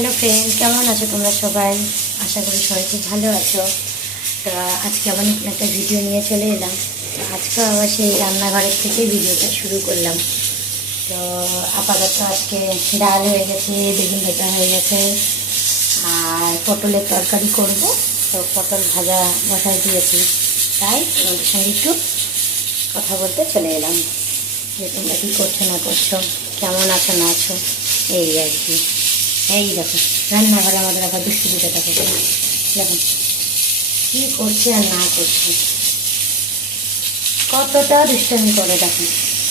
Hello friend, কেমন আছো তোমরা সবাই? আশা করি সবাই খুব ভালো আছো। তো আজকে আবার নতুন একটা ভিডিও নিয়ে চলে এলাম। তো আজকে আবার সেই রান্নাঘরের থেকে ভিডিওটা শুরু করলাম। তো আপাতত আজকে ডাল হয়ে গেছে, বেগুন ভাজা হয়ে গেছে, আর পটলের তরকারি করব। তো পটল ভাজা বসাই দিয়েছি, তাই তোমাদের সঙ্গে একটু কথা বলতে চলে এলাম যে তোমরা কী করছো না করছো, কেমন আছো না আছো, এই আর কি। এই দেখো রান্নাঘরে আমাদের আবার দুষ্টুমিটা দেখো, দেখো কী করছে আর না করছে, কতটা দুষ্টামি করে দেখো,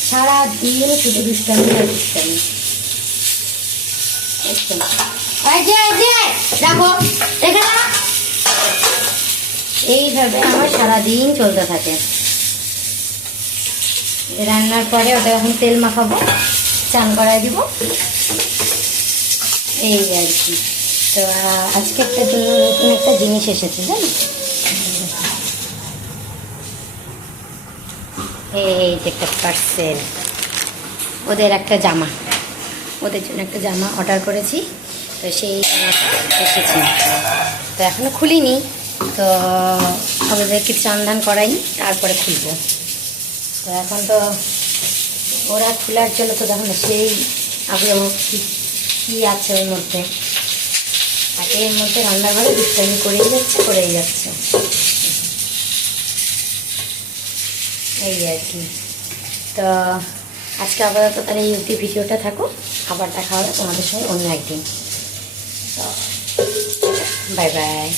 সারাদিন শুধু দুষ্টামি আর দুষ্টামি। দেখো দেখে না, এইভাবে আমার সারাদিন চলতে থাকে। রান্নার পরে ওটা এখন তেল মাখাবো, চান করাই দিব, এই আর কি। তো আজকে একটা নতুন একটা জিনিস এসেছে জানো, এই যে একটা পার্সেল, ওদের একটা জামা, ওদের জন্য একটা জামা অর্ডার করেছি। তো সেই জামাটা এসেছে, তো এখনও খুলিনি। তো ওদেরকে চান ধান করাইনি, তারপরে খুলবো। তো এখন তো ওরা খোলার জন্য তো দেখো না সেই আগ্রহ কী আছে ওর মধ্যে, আর এর মধ্যে রান্নাঘরে দুষ্টামি করেই যাচ্ছে এই আর কি। তো আজকে আপাতত তাহলে এই অবধি ভিডিওটা থাকো, আবার দেখা হবে তোমাদের সঙ্গে অন্য একদিন। তো বাই বাই।